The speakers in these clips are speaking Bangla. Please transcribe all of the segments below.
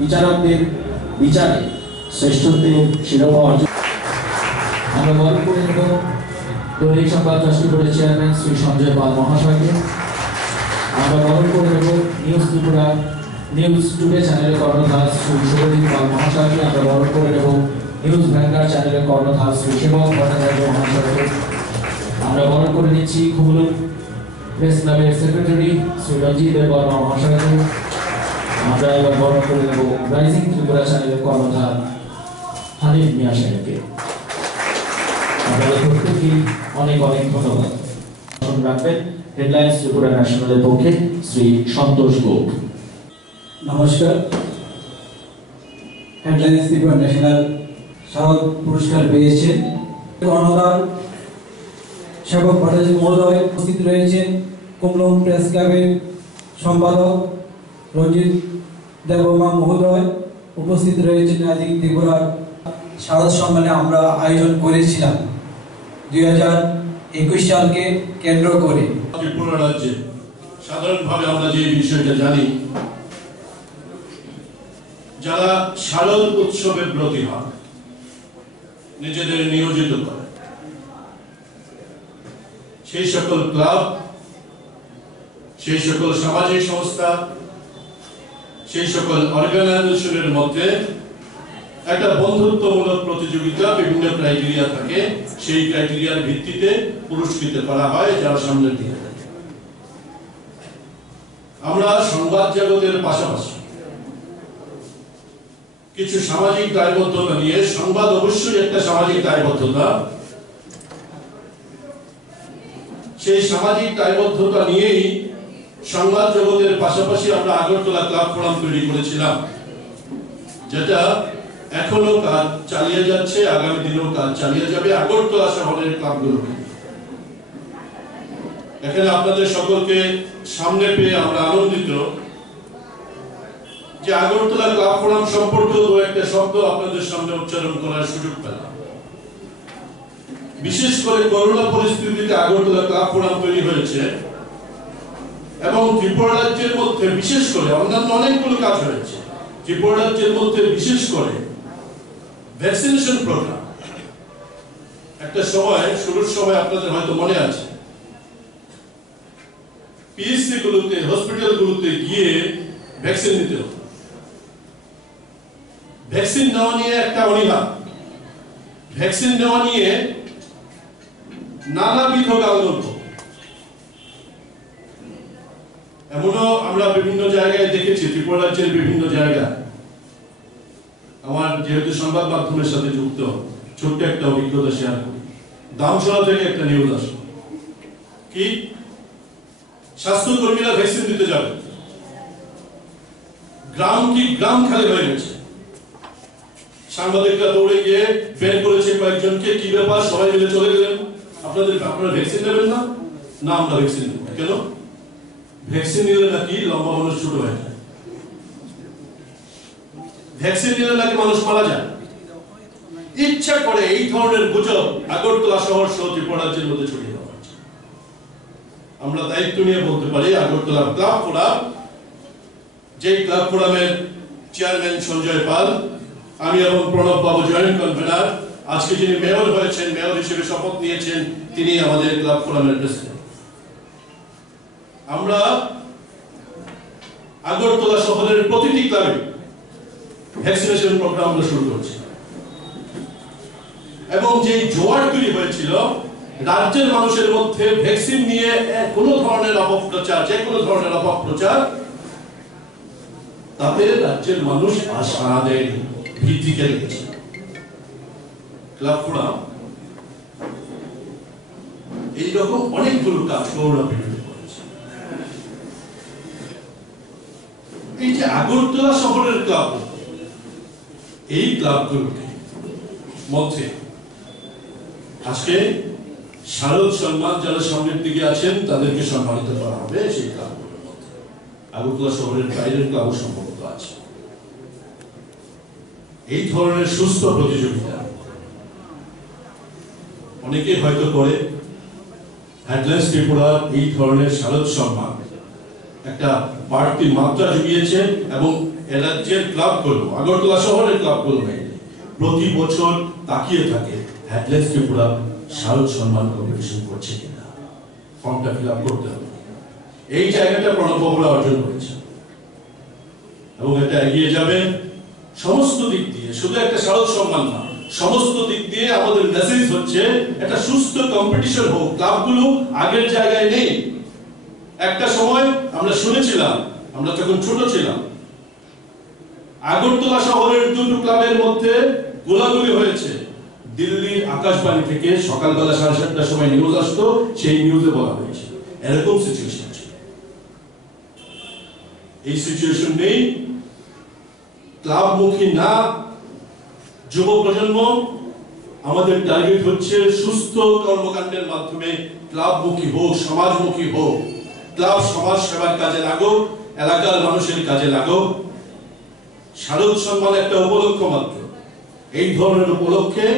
বিচারকদের বিচারে শ্রেষ্ঠত্বের শিরোপা অর্জন আমরা বরণ করে নেব দৈনিক সংবাদ ট্রাস্টি বোর্ডের চেয়ারম্যান শ্রী সঞ্জয় পাল মহাশয়কে। আমরা বরণ করে নেব নিউজ ত্রিপুরা নিউজ টুডে চ্যানেলের কর্ণধার শ্রী শুভদীপ পাল মহাশয়কে। আমরা বরণ করে নেব নিউজ ভ্যানগার্ড চ্যানেলের কর্ণধার শ্রী সেবক ভট্টাচার্য মহাশয়কে। আমরা বরণ করে নিচ্ছি খুবলুক প্রেস ক্লাবের সেক্রেটারি শ্রী রঞ্জিত দেববর্মা মহাশয়কে। আমরা এবার বরণ করে নেব রাইজিং ত্রিপুরা চ্যানেলের কর্ণধার হানিফ মিয়া সাহেবকে। আপনাদের প্রত্যেককে অনেক অনেক ধন্যবাদ। রাখবেন হেডলাইন্স ত্রিপুরা ন্যাশনালের পক্ষে শ্রী সন্তোষ গোপ। নমস্কার। হেডলাইন্স ত্রিপুরা ন্যাশনাল শারদ পুরস্কার পেয়েছেন কর্ণধার সেবক ভট্টাচার্য মহোদয়, উপস্থিত রয়েছেন কুমলুং প্রেস ক্লাবের সম্পাদক রঞ্জিত দেববর্মা মহোদয়, উপস্থিত রয়েছেন রাইজিং ত্রিপুরার শারদ সম্মানে আমরা আয়োজন করেছিলাম 2021 সালকে কেন্দ্র করে। ত্রিপুরা রাজ্যে সাধারণভাবে আমরা যে বিষয়টা জানি, যারা শারদ উৎসবে ব্রতী হন, নিজেদের নিয়োজিত করে, সেই সকল ক্লাব, সেই সকল সামাজিক সংস্থা, সেই সকল অর্গানাইজেশনের মধ্যে একটা বন্ধুত্বমূলক প্রতিযোগিতা, বিভিন্ন ক্রাইটেরিয়া থাকে, সেই ক্রাইটেরিয়ার ভিত্তিতে পুরস্কৃত করা হয় যারা সামনের দিকে থাকে। আমরা সংবাদ জগতের পাশাপাশি কিছু সামাজিক দায়বদ্ধতা নিয়ে, সংবাদ অবশ্যই একটা সামাজিক দায়বদ্ধতা, সেই সামাজিক দায়বদ্ধতা নিয়েই সংবাদ জগতের পাশাপাশি আমরা আগরতলা ক্লাব ফোরাম তৈরি করেছিলাম, যেটা এখনো কাজ চালিয়ে যাচ্ছে, আগামী দিনেও কাজ চালিয়ে যাবে আগরতলা শহরের ক্লাবগুলোকে। এখানে আপনাদের সকলকে সামনে পেয়ে আমরা আনন্দিত যে আগরতলা ক্লাব ফোরাম সম্পর্কেও একটা শব্দ আপনাদের সামনে উচ্চারণ করার সুযোগ পেলাম। বিশেষ করে করোনা পরিস্থিতিতে আগরতলা ক্লাব ফোরাম তৈরি হয়েছে এবং ত্রিপুরা রাজ্যের মধ্যে বিশেষ করে, অন্যান্য অনেকগুলো কাজ হয়েছে, ত্রিপুরা রাজ্যের মধ্যে বিশেষ করে ভ্যাকসিনেশন প্রোগ্রাম। একটা সময়, শুরুর সময় আপনাদের হয়তো মনে আছে, পিএসসি গুলোতে, হসপিটাল গুলোতে গিয়ে ভ্যাকসিন নিতে হতো। ভ্যাকসিন নেওয়া নিয়ে একটা অনীহা, ভ্যাকসিন নেওয়া নিয়ে নানাবিধ গালগল্প। এমনও আমরা বিভিন্ন জায়গায় দেখেছি, ত্রিপুরা রাজ্যের বিভিন্ন জায়গায়। আমার যেহেতু সংবাদ মাধ্যমের সাথে যুক্ত, ছোট্ট একটা অভিজ্ঞতা শেয়ার করি। দামছড়া থেকে একটা নিউজ আসলো, কি স্বাস্থ্যকর্মীরা ভ্যাকসিন দিতে যাবে, গ্রাম খালি হয়ে গেছে। সাংবাদিকরা দৌড়ে গিয়ে বের করেছে কয়েকজনকে, কি ব্যাপার, সবাই মিলে চলে গেলেন, আপনারা ভ্যাকসিন নেবেন না? না, আমরা ভ্যাকসিন নেব। কেন? ভ্যাকসিন নিলে নাকি লম্বা মানুষ ছোট হয়ে যায়, ভ্যাকসিন নিলে নাকি মানুষ মারা যায়। ইচ্ছা করে এই ধরনের গুজব আগরতলা শহর সহ ত্রিপুরা রাজ্যের মধ্যে ছড়িয়ে দেওয়া হচ্ছে। আমরা দায়িত্ব নিয়ে বলতে পারি, আগরতলা ক্লাব ফোরাম, যে ক্লাব ফোরামের চেয়ারম্যান সঞ্জয় পাল, আমি এবং প্রণব বাবু জয়েন্ট কনভেনার, আজকে যিনি মেয়র হয়েছেন, মেয়র হিসেবে শপথ নিয়েছেন, তিনি আমাদের ক্লাব ফোরামের প্রেসিডেন্ট। আমরা আগরতলা শহরের প্রতিটি ক্লাবে ভ্যাকসিনেশন প্রোগ্রাম আমরা শুরু করছি এবং যে জোয়ার তৈরি হয়েছিল রাজ্যের মানুষের মধ্যে ভ্যাকসিন নিয়ে কোনো ধরনের অপপ্রচার, যে কোনো ধরনের অপপ্রচার, তাতে রাজ্যের মানুষ আর সাড়া দেয়নি, ভীতি কেড়ে গেছে। ক্লাব ফোরাম এইরকম অনেকগুলো কাজ করোনা পিরিয়ডে করেছে। এই যে আগরতলা শহরের ক্লাব, এই ক্লাবগুলোকে মধ্যে আজকে শারদ সম্মান যারা সামনের দিকে আছেন তাদেরকে সম্মানিত করা হবে সেই ক্লাবগুলোর মধ্যে। আগরতলা শহরের বাইরের ক্লাবও সম্ভবত আছে। এই ধরনের সুস্থ প্রতিযোগিতা অনেকেই হয়তো করে। হেডলাইন্স ত্রিপুরার এই ধরনের শারদ সম্মান একটা বাড়তি মাত্রা জুগিয়েছে এবং এ রাজ্যের ক্লাবগুলো, আগরতলা শহরের ক্লাবগুলো প্রতি বছর তাকিয়ে থাকে হেডলাইন্স ত্রিপুরা শারদ সম্মান কম্পিটিশন করছে কিনা, ফর্মটা ফিল আপ করতে হবে। এই জায়গাটা প্রণব বাবুরা অর্জন করেছে এবং এটা এগিয়ে যাবে সমস্ত দিক দিয়ে। শুধু একটা শারদ সম্মান না, সমস্ত দিক দিয়ে আমাদের মেসেজ হচ্ছে একটা সুস্থ কম্পিটিশন হোক। ক্লাবগুলো আগের জায়গায় নেই। একটা সময় আমরা শুনেছিলাম, আমরা যখন ছোট ছিলাম, আগরতলা শহরের দুটো ক্লাবের মধ্যে গোলাগুলি হয়েছে। দিল্লির আকাশবাণী থেকে সকালবেলা 7:30টার সময় নিউজ আসতো, সেই নিউজে বলা হয়েছে এরকম সিচুয়েশন ছিল। এই সিচুয়েশন নেই। ক্লাবমুখী না যুব প্রজন্ম, আমাদের টার্গেট হচ্ছে সুস্থ কর্মকাণ্ডের মাধ্যমে ক্লাবমুখী হোক, সমাজমুখী হোক। ক্লাব সমাজ সেবার কাজে লাগুক, এলাকার মানুষের কাজে লাগুক। শারদ সম্মান একটা উপলক্ষ মাত্র। এই ধরনের উপলক্ষে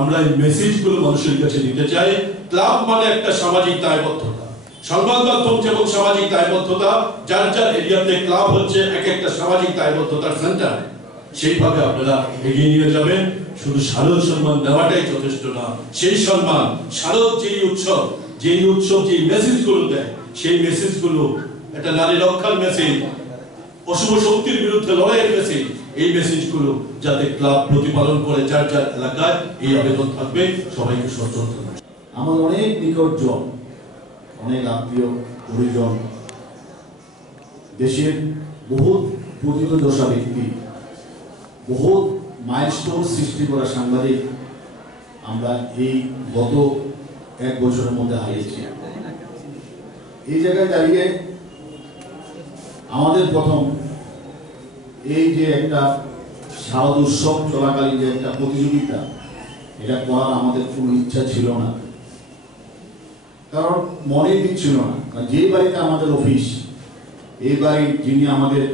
আমরা এই মেসেজগুলো মানুষের কাছে দিতে চাই। ক্লাব মানে একটা সামাজিক দায়বদ্ধতা। সংবাদ মাধ্যম যেমন সামাজিক দায়বদ্ধতা, যার যার এরিয়াতে ক্লাব হচ্ছে এক একটা সামাজিক দায়বদ্ধতার সেন্টার। সেইভাবে আপনারা এগিয়ে নিয়ে যাবেন। শুধু শারদ সম্মান দেওয়াটাই যথেষ্ট না। সেই সম্মান, শারদ যেই উৎসব যেই মেসেজগুলো দেয়, সেই মেসেজগুলো একটা নারী রক্ষার মেসেজ, অশুভ শক্তির বিরুদ্ধে লড়াইয়ের মেসেজ, এই মেসেজগুলো যাতে ক্লাব প্রতিপালন করে যার যার এলাকায়, এই আবেদন থাকবে সবাইকে সচেতন থাকবে। আমার অনেক নিকটজন, অনেক আত্মীয় পরিজন, দেশের বহুত প্রথিতযশা ব্যক্তি, বহুত মাইলস্টোন সৃষ্টি করা সাংবাদিক আমরা এই গত 1 বছরের মধ্যে হারিয়েছি। এই জায়গায় দাঁড়িয়ে আমাদের প্রথম এই যে একটা শারদ উৎসব চলাকালীন যে একটা প্রতিযোগিতা, এটা করার আমাদের কোনো ইচ্ছা ছিল না, কারণ মনে দিচ্ছিল না। যে বাড়িতে আমাদের অফিস, এই বাড়ির যিনি আমাদের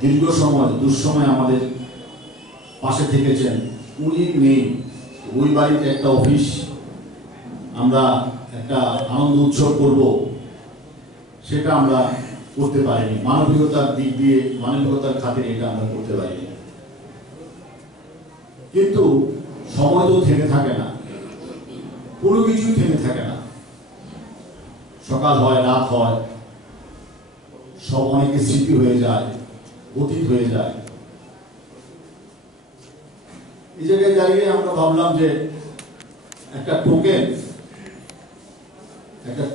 দীর্ঘ সময় দুঃসময় আমাদের পাশে থেকেছেন, উনি নেই। ওই বাড়িতে একটা অফিস আমরা একটা আনন্দ উৎসব করব, সেটা আমরা করতে পারিনি। মানবিকতার দিক দিয়ে, মানবিকতার খাতিরে এটা আমরা করতে পারিনি। কিন্তু সময় তো থেমে থাকে না, কোনো কিছুই থেমে থাকে না। সকাল হয়, রাত হয়, সব অনেকে স্মৃতি হয়ে যায়, অতীত হয়ে যায়। এই জায়গায় দাঁড়িয়ে আমরা ভাবলাম যে একটা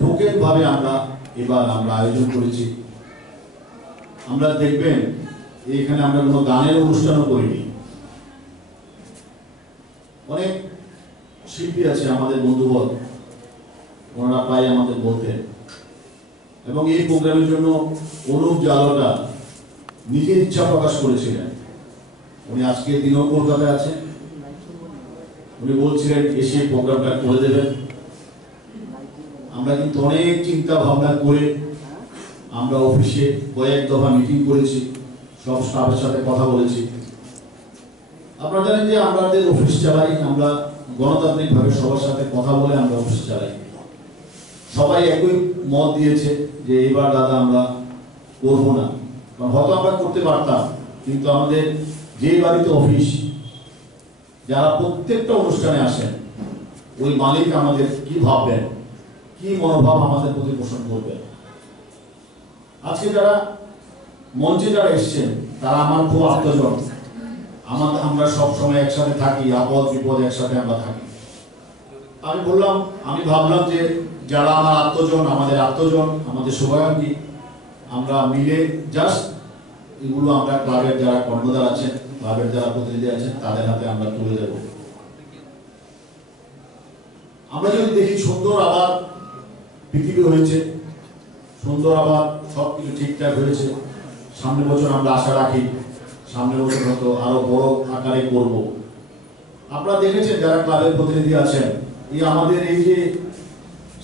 টোকেন ভাবে আমরা এবার আয়োজন করেছি। আমরা দেখবেন এখানে আমরা কোনো গানের অনুষ্ঠানও করিনি। অনেক শিল্পী আছে আমাদের বন্ধুবল, ওনারা প্রায় আমাদের বলতেন। এবং এই প্রোগ্রামের জন্য অনুপ জালোটা নিজের ইচ্ছা প্রকাশ করেছিলেন। উনি আজকে দিনও কলকাতায় আছেন। উনি বলছিলেন এসে প্রোগ্রামটা করে দেবেন। আমরা কিন্তু অনেক চিন্তা ভাবনা করে আমরা অফিসে কয়েক দফা মিটিং করেছি, সব স্টাফের সাথে কথা বলেছি। আপনারা জানেন যে আমাদের অফিস চালাই, আমরা গণতান্ত্রিকভাবে সবার সাথে কথা বলে আমরা অফিস চালাই। সবাই একই মত দিয়েছে যে এবার দাদা আমরা করবো না, কারণ হয়তো আমরা করতে পারতাম, কিন্তু আমাদের যে বাড়িতে অফিস, যারা প্রত্যেকটা অনুষ্ঠানে আসেন, ওই মালিক আমাদের কি ভাববেন, কি মনোভাব আমাদের প্রতি পোষণ করবেন। আজকে যারা মঞ্চে যারা এসছেন তারা আমার খুব আত্মজন। আমরা সব সময় একসাথে থাকি, আপদ বিপদ একসাথে আমরা থাকি। আমি ভাবলাম যে যারা আমার আত্মজন, আমাদের শুভাকাঙ্ক্ষী, আমরা মিলে জাস্ট এগুলো আমরা ক্লাবের যারা কর্মদার আছেন, ক্লাবের যারা প্রতিনিধি আছেন, তাদের হাতে আমরা তুলে দেব। আমরা যদি দেখি সুন্দর আবার পৃথিবী হয়েছে, সুন্দর আবার সবকিছু ঠিকঠাক হয়েছে, সামনের বছর আমরা আশা রাখি সামনের বছর হয়তো আরো বড় আকারে করব। আপনারা দেখেছেন যারা ক্লাবের প্রতিনিধি আছেন, আমাদের এই যে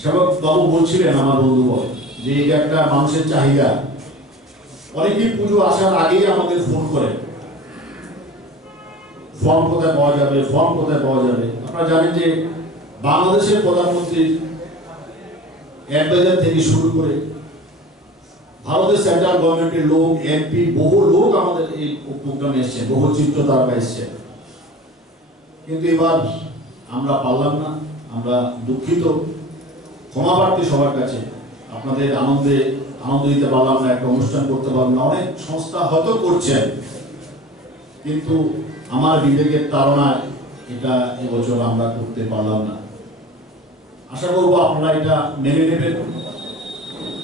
সেবক বাবু বলছিলেন, আমার বন্ধু বল, যে এটা একটা মানুষের চাহিদা। অনেকেই পুজো আসার আগেই আমাদের ফোন করে, ফর্ম কোথায় পাওয়া যাবে, ফর্ম কোথায় পাওয়া যাবে। আপনারা জানেন যে বাংলাদেশের প্রধানমন্ত্রীর অ্যাডভাইজার থেকে শুরু করে ভারতের সেন্ট্রাল গভর্নমেন্টের লোক, এমপি, বহু লোক আমাদের এই প্রোগ্রামে এসছে, বহু চিত্র তারকা এসছে। কিন্তু এবার আমরা পারলাম না, আমরা দুঃখিত, ক্ষমা প্রার্থী সবার কাছে। আপনাদের আনন্দ দিতে পারলাম না, একটা অনুষ্ঠান করতে পারলাম না। অনেক সংস্থা হয়তো করছেন, কিন্তু আমার বিবেকের তাড়নায় এটা এবছর আমরা করতে পারলাম না। আশা করবো আপনারা এটা মেনে নেবেন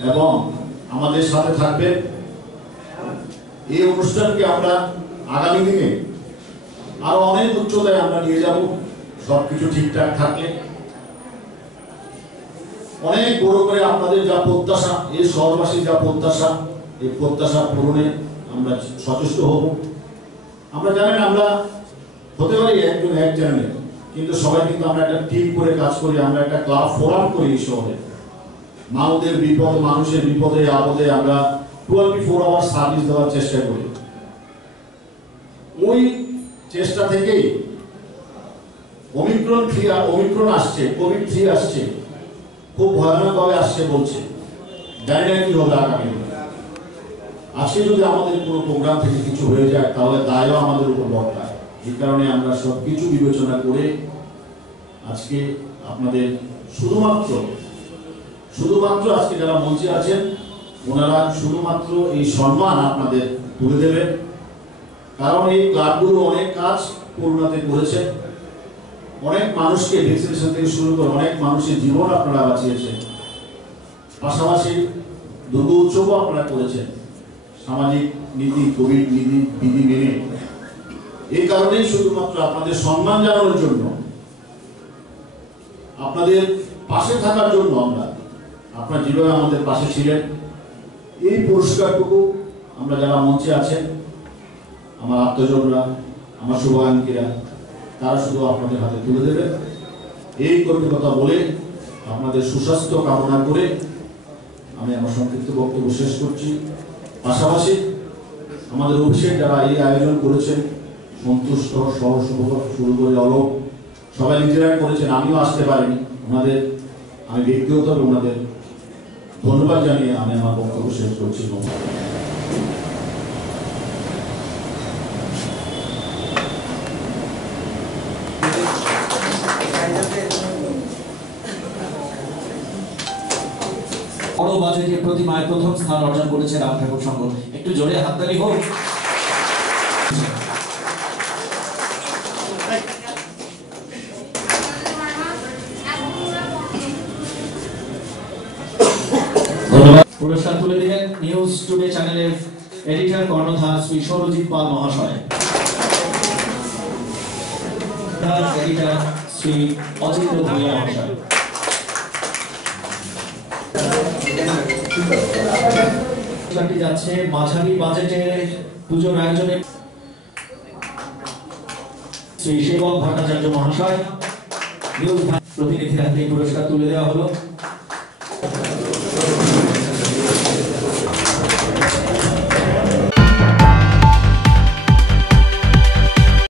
এবং আমাদের সাথে থাকবেন। এই অনুষ্ঠানকে আমরা আগামী দিনে আরো অনেক উচ্চতায় আমরা নিয়ে যাব, সবকিছু ঠিকঠাক থাকলে। অনেক বড় করে আপনাদের যা প্রত্যাশা, এই শহরবাসীর যা প্রত্যাশা, এই প্রত্যাশা পূরণে আমরা সচেষ্ট হব। আমরা জানেন, আমরা হতে পারি একজন এক চ্যানেলে, কিন্তু সবাই কিন্তু আমরা একটা টিম করে কাজ করি, আমরা একটা ক্লাব ফোরাম করি এই শহরে। মানুষের বিপদে আপদে আমরা 24 আওয়ার সার্ভিস দেওয়ার চেষ্টা করি। ওই চেষ্টা থেকেই ওমিক্রন আসছে, কোভিড-3 আসছে, খুব ভয়ানকভাবে আসছে বলছে। জানি না কি হবে আগামী। আজকে যদি আমাদের কোনো প্রোগ্রাম থেকে কিছু হয়ে যায়, তাহলে দায়ও আমাদের উপর বর্তায়। এই কারণে আমরা সবকিছু বিবেচনা করে আজকে আপনাদের শুধুমাত্র আজকে যারা মঞ্চে আছেন, ওনারা শুধুমাত্র এই সম্মান আপনাদের তুলে দেবেন। কারণ এই ক্লাবগুলো অনেক কাজ করোনাতে করেছে, অনেক মানুষকে ভ্যাকসিনেশন থেকে শুরু করে অনেক মানুষের জীবন আপনারা বাঁচিয়েছেন। পাশাপাশি দুর্গা উৎসবও আপনারা করেছেন সামাজিক নীতি, কোভিড বিধি মেনে। এই কারণেই শুধুমাত্র আপনাদের সম্মান জানানোর জন্য, আপনাদের পাশে থাকার জন্য, আপনারা যেভাবে আমাদের পাশে ছিলেন, এই পুরস্কারটুকু আমরা যারা মঞ্চে আছেন, আমার আত্মজনরা, আমার শুভাকাঙ্ক্ষীরা, তারা শুধু আপনাদের হাতে তুলে দেবে। এই কথা বলে আপনাদের সুস্বাস্থ্য কামনা করে আমি আমার সংক্ষিপ্ত বক্তব্য শেষ করছি। পাশাপাশি আমাদের অফিসের যারা এই আয়োজন করেছেন, সন্তুষ্ট সহ শুরু করে অলোক, সবাই নিজেরা করেছেন, আমিও আসতে পারিনি। আমি ব্যক্তিগতভাবে ওনাদের ধন্যবাদ জানিয়ে আমি আমার বক্তব্য শেষ করছি। বড় বাজেটের প্রতিমায় প্রথম স্থান অর্জন করেছে রাম ঠাকুর সংঘ। একটু জোরে হাততালি হোক। ধন্যবাদ। পুরস্কার তুলে দিলেন নিউজ টুডে চ্যানেলের এডিটর কর্ণধার শ্রী সৌরজিৎ পাল মহাশয়, এডিটর শ্রী অজিত ভূঁইয়া মহাশয়। যাচ্ছে মাঝারি বাজেটের পুজোর আয়োজনে শ্রী সেবক ভট্টাচার্য মহাশয়, নিউজ প্রতিনিধির হাতে পুরস্কার তুলে দেওয়া হলো।